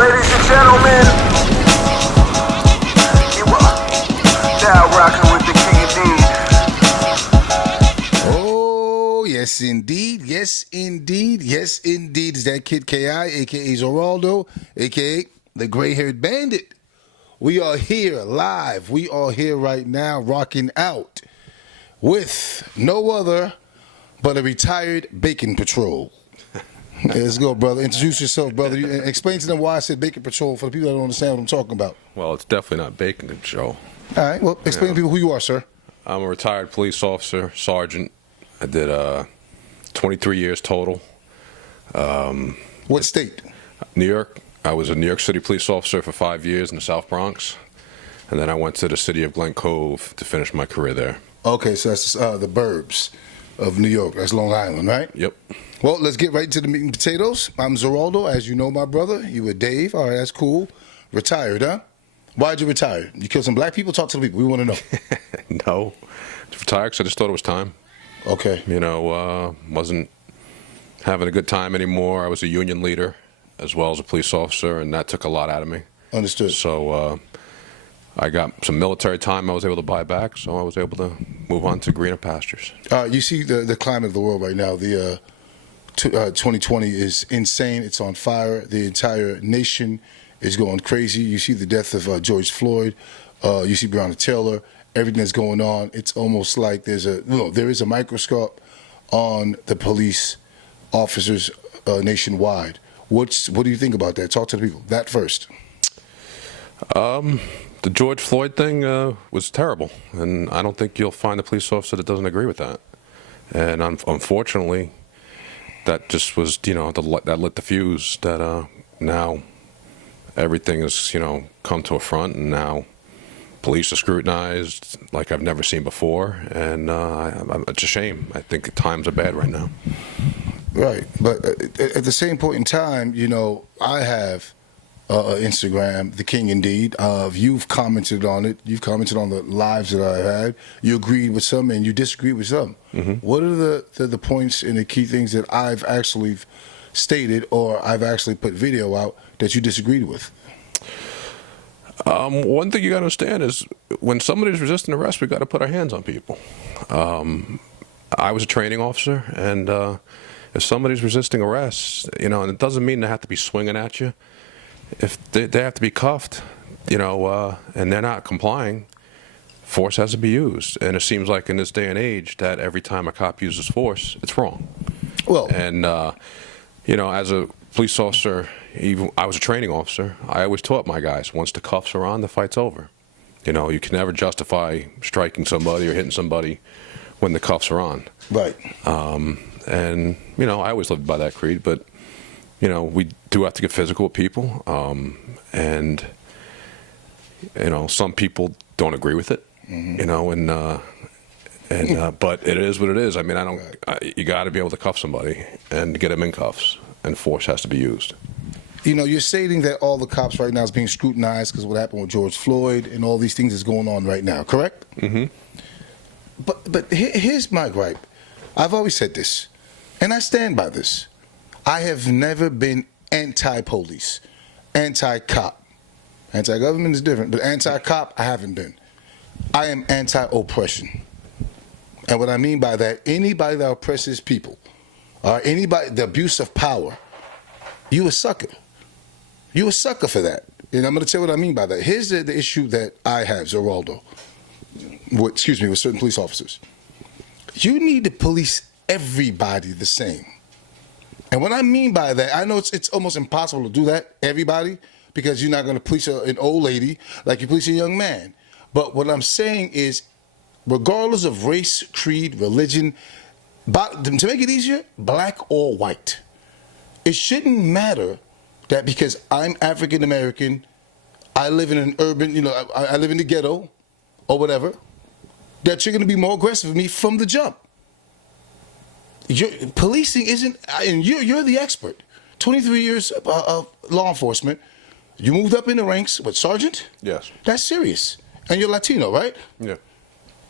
Ladies and gentlemen, you are now rocking with the King Indeed. Oh, yes, indeed. Yes, indeed. Yes, indeed. Is that Kid K.I., a.k.a. Zoeraldo, a.k.a. the gray-haired bandit. We are here live. We are here right now rocking out with no other but a retired Bacon Patrol. Let's go, brother. Introduce yourself, brother. Explain to them why I said Bacon Patrol for the people that don't understand what I'm talking about. Well, it's definitely not Bacon Patrol. All right, well, explain to people who you are, sir. I'm a retired police officer, sergeant. I did 23 years total. What state? New York. I was a New York City police officer for 5 years in the South Bronx. And then I went to the city of Glen Cove to finish my career there. Okay, so that's the burbs of New York. That's Long Island, right? Yep. Well, let's get right to the meat and potatoes. I'm Zoeraldo, as you know, my brother. You were Dave. All right, that's cool. Retired, huh? Why'd you retire? You killed some black people? Talk to the people. We want to know. No. Retired because I just thought it was time. Okay. You know, wasn't having a good time anymore. I was a union leader as well as a police officer, and that took a lot out of me. Understood. So I got some military time I was able to buy back, so I was able to move on to greener pastures. You see the climate of the world right now. The 2020 is insane. It's on fire. The entire nation is going crazy. You see the death of George Floyd. You see Breonna Taylor. Everything that's going on. It's almost like there is a microscope on the police officers nationwide. What do you think about that? Talk to the people. That first. The George Floyd thing was terrible, and I don't think you'll find a police officer that doesn't agree with that. And unfortunately, that just was, that lit the fuse that now everything has, come to a front, and now police are scrutinized like I've never seen before, and it's a shame. I think times are bad right now. Right, but at the same point in time, I have Instagram, TheKingIndeed. You've commented on it. You've commented on the lives that I've had. You agreed with some and you disagreed with some. Mm-hmm. What are the points and the key things that I've actually stated or I've actually put video out that you disagreed with? One thing you got to understand is when somebody's resisting arrest, we got to put our hands on people. I was a training officer, and if somebody's resisting arrest, and it doesn't mean they have to be swinging at you. If they have to be cuffed, and they're not complying, force has to be used. And it seems like in this day and age that every time a cop uses force, it's wrong. Well, and as a police officer, even I was a training officer, I always taught my guys, once the cuffs are on, the fight's over. You can never justify striking somebody or hitting somebody when the cuffs are on. Right. And I always lived by that creed, but we do have to get physical with people, and some people don't agree with it, but it is what it is. I mean, you got to be able to cuff somebody and get them in cuffs, and force has to be used. You're stating that all the cops right now is being scrutinized because of what happened with George Floyd and all these things is going on right now, correct? Mm-hmm. But here's my gripe. I've always said this, and I stand by this. I have never been anti-police, anti-cop. Anti-government is different, but anti-cop, I haven't been. I am anti-oppression. And what I mean by that, anybody that oppresses people, or anybody, the abuse of power, you a sucker. You a sucker for that. And I'm going to tell you what I mean by that. Here's the issue that I have, Zoeraldo, with certain police officers. You need to police everybody the same. And what I mean by that, I know it's almost impossible to do that, everybody, because you're not going to police an old lady like you police a young man. But what I'm saying is, regardless of race, creed, religion, to make it easier, black or white, it shouldn't matter that because I'm African American, I live in an urban, I live in the ghetto or whatever, that you're going to be more aggressive with me from the jump. Policing isn't, and you're the expert. 23 years of law enforcement. You moved up in the ranks, what, sergeant? Yes. That's serious. And you're Latino, right? Yeah.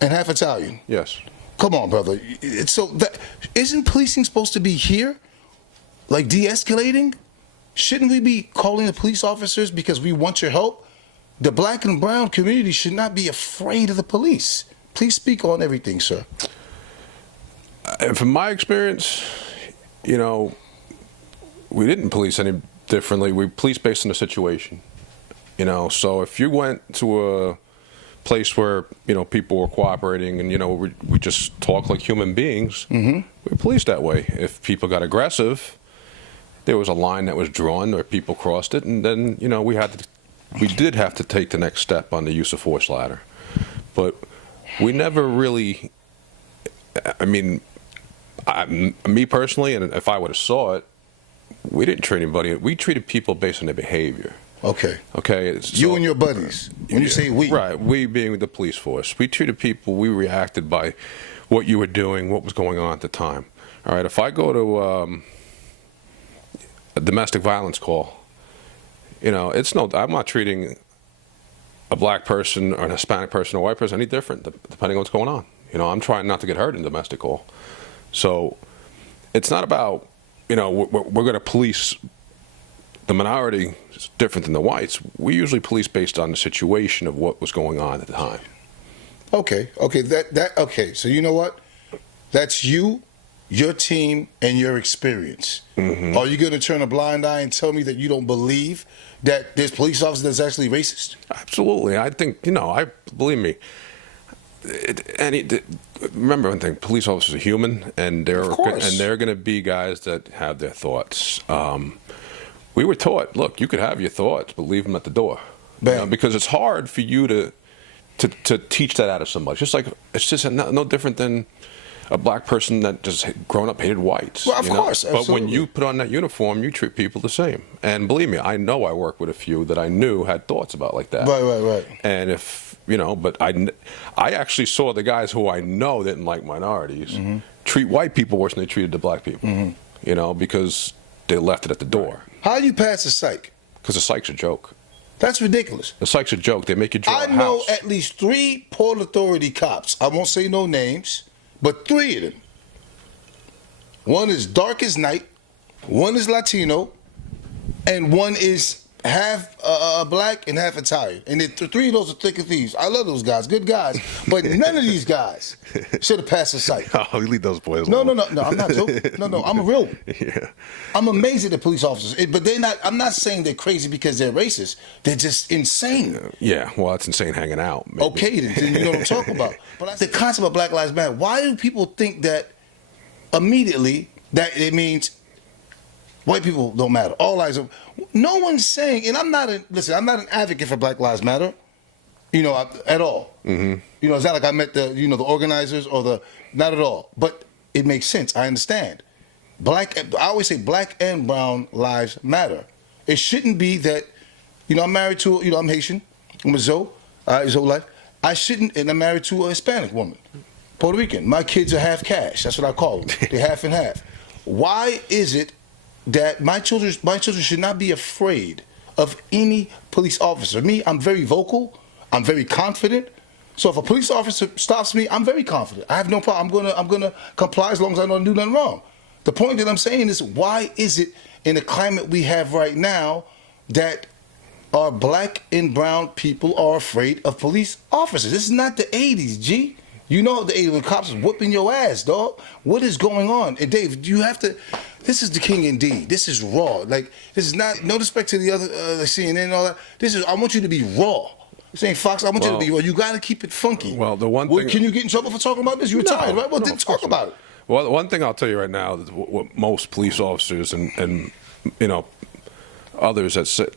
And half Italian. Yes. Come on, brother. Isn't policing supposed to be here? Like de-escalating? shouldn't we be calling the police officers because we want your help? The black and brown community should not be afraid of the police. Please speak on everything, sir. And from my experience, you know, we didn't police any differently. We policed based on the situation. You know, so if you went to a place where, you know, people were cooperating and, you know, we just talk like human beings, we policed that way. If people got aggressive, there was a line that was drawn where people crossed it, and then, you know, we did have to take the next step on the use of force ladder. But we never really, I mean, me personally, and if I would have saw it, we didn't treat anybody. We treated people based on their behavior. Okay. Okay. So, you and your buddies. When you say we. Right. We being the police force. We treated people, we reacted by what you were doing, what was going on at the time. All right. If I go to a domestic violence call, you know, I'm not treating a black person or an Hispanic person or a white person any different depending on what's going on. You know, I'm trying not to get hurt in a domestic call. So it's not about, you know, we're going to police the minority is different than the whites. We usually police based on the situation of what was going on at the time. Okay. Okay. So you know what? That's you, your team, and your experience. Are you going to turn a blind eye and tell me that you don't believe that there's police officers that's actually racist? Absolutely. I think, you know, believe me. Remember one thing: police officers are human, and they're going to be guys that have their thoughts. We were taught, look, you could have your thoughts, but leave them at the door. You know, because it's hard for you to teach that out of somebody. It's just no different than a black person that just grown up hated whites. Well, of course, but when you put on that uniform, you treat people the same. And believe me, I know I worked with a few that I knew had thoughts about like that. Right. And if, you know, but I actually saw the guys who I know didn't like minorities treat white people worse than they treated the black people. You know, because they left it at the door. How do you pass a psych? Because the psych's a joke. That's ridiculous. The psych's a joke. They make you draw a house. I know at least 3 Port Authority cops. I won't say no names, but 3 of them. One is dark as night, one is Latino, and one is half black and half Italian. And the 3 of those are thick as thieves. I love those guys, good guys. But none of these guys should have passed the psych. Oh, you leave those boys No, alone. no, I'm not joking. No, I'm a real one. Yeah. I'm amazed at the police officers. But they're not, I'm not saying they're crazy because they're racist. They're just insane. Yeah, well, it's insane hanging out. Maybe. Okay, then you know what I'm talking about. But the concept of Black Lives Matter, why do people think that immediately that it means white people don't matter? All lives are. No one's saying, and I'm not an advocate for Black Lives Matter, you know, at all. You know, it's not like I met the organizers or not at all. But it makes sense. I understand. I always say black and brown lives matter. It shouldn't be that, you know, I'm married to, you know, I'm Haitian. I'm a Zoe life. I shouldn't, and I'm married to a Hispanic woman, Puerto Rican. My kids are half cash. That's what I call them. They're half and half. Why is it that my children should not be afraid of any police officer? Me, I'm very vocal. I'm very confident. So if a police officer stops me, I'm very confident. I have no problem. I'm gonna comply as long as I don't do nothing wrong. The point that I'm saying is, why is it in the climate we have right now that our black and brown people are afraid of police officers? This is not the 80s, G. You know the 80s when cops was whooping your ass, dog. What is going on? And Dave, you have to. This is the King Indeed. This is raw. Like, this is not, no respect to the other CNN and all that. I want you to be raw. This ain't Fox. I want you to be raw. You got to keep it funky. Well, the one thing. Can you get in trouble for talking about this? You retired, right? Well, then talk about it. Well, the one thing I'll tell you right now, what most police officers and you know, others that say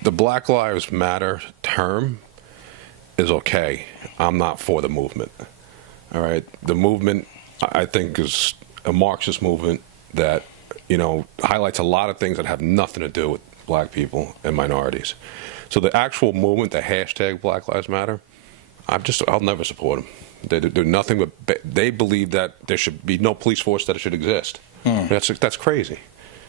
the Black Lives Matter term is okay. I'm not for the movement. All right, the movement I think is a Marxist movement that, you know, highlights a lot of things that have nothing to do with black people and minorities. So the actual movement, the hashtag Black Lives Matter, I'll never support them. They do nothing but they believe that there should be no police force, that it should exist. That's crazy.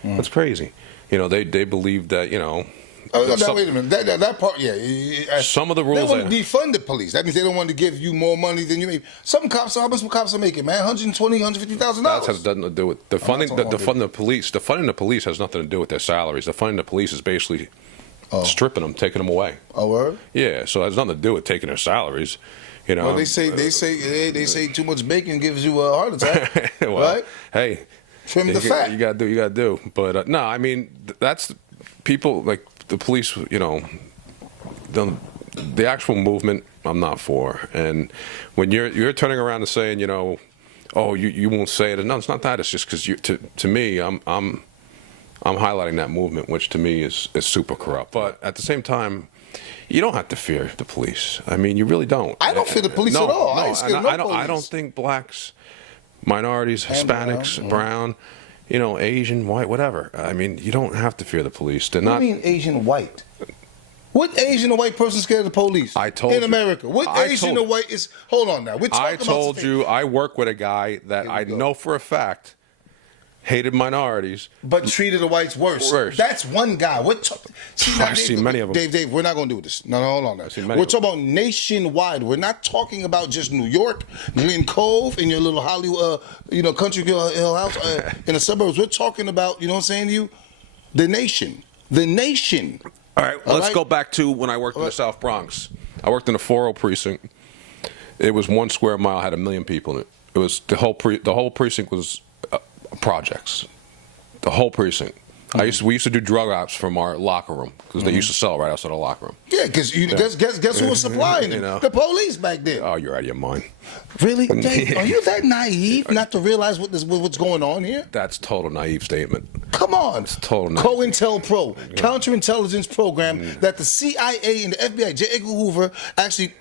That's crazy. You know, they believe that, you know, Wait a minute. That part, yeah. Some of the rules they want to defund the police. That means they don't want to give you more money than you make. Some cops, how much cops are making, man? $150,000. That has nothing to do with the funding. The funding the police. The funding the police has nothing to do with their salaries. The funding the police is basically stripping them, taking them away. Oh, word? Yeah, so it has nothing to do with taking their salaries. You know, well, they say too much bacon gives you a heart attack. well, right? Hey, trim the fat. You got to do. But no, I mean that's people like the police. You know, the actual movement. I'm not for. And when you're turning around and saying, you know, oh, you won't say it. No, it's not that. It's just because to me, I'm highlighting that movement, which to me is super corrupt. But at the same time, you don't have to fear the police. I mean, you really don't. I don't fear the police at all. I don't think blacks, minorities, Hispanics, brown, you know, Asian, white, whatever. I mean, you don't have to fear the police. They're not. What do you mean Asian white? What Asian or white person scared of the police? I told in you. America. What Asian or white is? Hold on now. We're talking I told you I work with a guy that I know for a fact hated minorities, but treated the whites worse. That's one guy. I've seen many of them. Dave, we're not going to do this. No, hold on. We're talking about nationwide. We're not talking about just New York, Glen Cove, and your little Hollywood, country hill house in the suburbs. We're talking about, you know what I'm saying to you, the nation. The nation. All right, let's go back to when I worked in the South Bronx. I worked in the 40 precinct. It was 1 square mile, had 1 million people in it. It was the whole precinct was projects. The whole precinct. We used to do drug ops from our locker room because they used to sell right outside the locker room. Yeah, because guess who was supplying them? The police back then. Oh, you're out of your mind. Really? Dave, are you that naive not to realize what's going on here? That's total naive statement. Come on. It's total naive. COINTELPRO, counterintelligence program that the CIA and the FBI, J. Edgar Hoover, actually,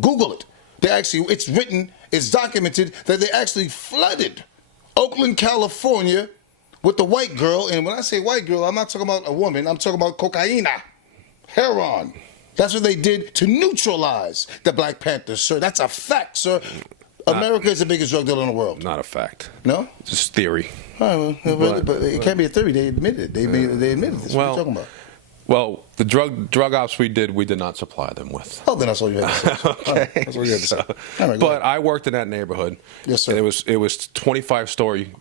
Google it. It's written, it's documented that they actually flooded Oakland, California with the white girl. And when I say white girl, I'm not talking about a woman. I'm talking about cocaina, heroin. That's what they did to neutralize the Black Panthers, sir. That's a fact, sir. America is the biggest drug dealer in the world. Not a fact. No? It's just theory. All right, but it can't be a theory. They admitted it. They admitted this. What are you talking about? Well, the drug ops we did not supply them with. Oh, then that's all you had to say. Okay. That's all you had to say. All right, but I worked in that neighborhood. Yes, sir. And it was 25-story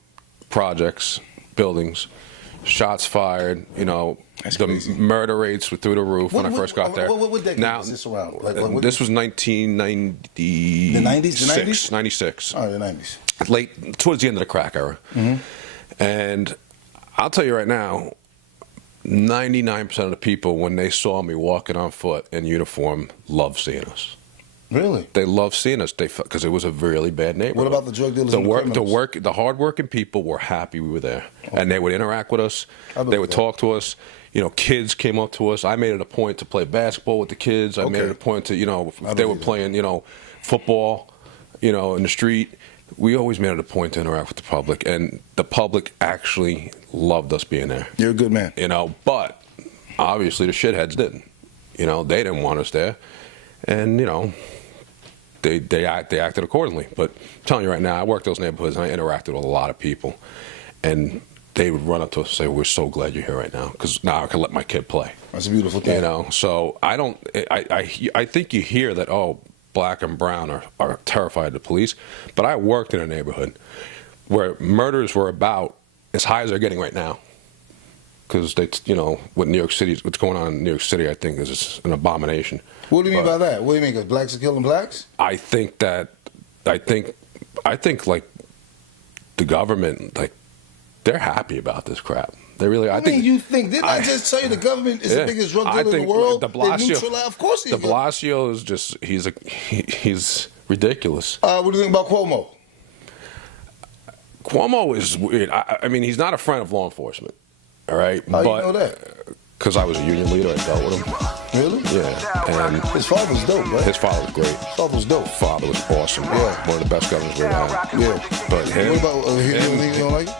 projects, buildings, shots fired. You know, that's the crazy. Murder rates were through the roof when I first got there. What decade was this around? This was 1990. The 90s? The 90s? 96. Oh, the 90s. Late, towards the end of the crack era. Mm-hmm. And I'll tell you right now, 99% of the people, when they saw me walking on foot in uniform, loved seeing us. Really? They loved seeing us because it was a really bad neighborhood. What about the drug dealers and the criminals? The hardworking people were happy we were there. Okay. And they would interact with us. They would talk to us. You know, kids came up to us. I made it a point to play basketball with the kids. I made it a point to, if they were playing, football, in the street. We always made it a point to interact with the public, and the public actually loved us being there. You're a good man. But obviously the shitheads didn't. They didn't want us there, and they acted accordingly. But I'm telling you right now, I worked those neighborhoods and I interacted with a lot of people, and they would run up to us and say, "We're so glad you're here right now, because now I can let my kid play." That's a beautiful thing. So I think you hear that, oh, black and brown are terrified of the police, but I worked in a neighborhood where murders were about as high as they're getting right now, because what New York City, what's going on in New York City, I think is an abomination. What do you mean by that? What do you mean? Because blacks are killing blacks? I think like the government, like, they're happy about this crap. They really. Didn't I just tell you the government is the biggest drug dealer in the world? De Blasio, of course he is. De Blasio is just, he's ridiculous. What do you think about Cuomo? Cuomo is weird. I mean, he's not a friend of law enforcement. All right, how you know that? Because I was a union leader. I dealt with him. Really? Yeah. And his father was dope, right? His father was great. His father was dope. Father was awesome. Yeah. One of the best governors we've had. Yeah. But him. What about him? You don't like it?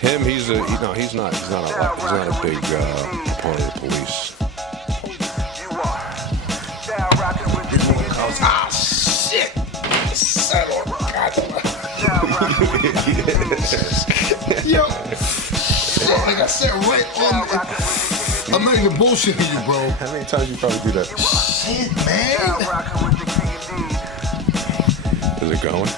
Him, he's not a big opponent of the police. Ah, shit! Yo, I got set right on. I'm not even bullshitting you, bro. How many times you probably do that? Shit, man. Now rocking with the King Indeed. Is it going?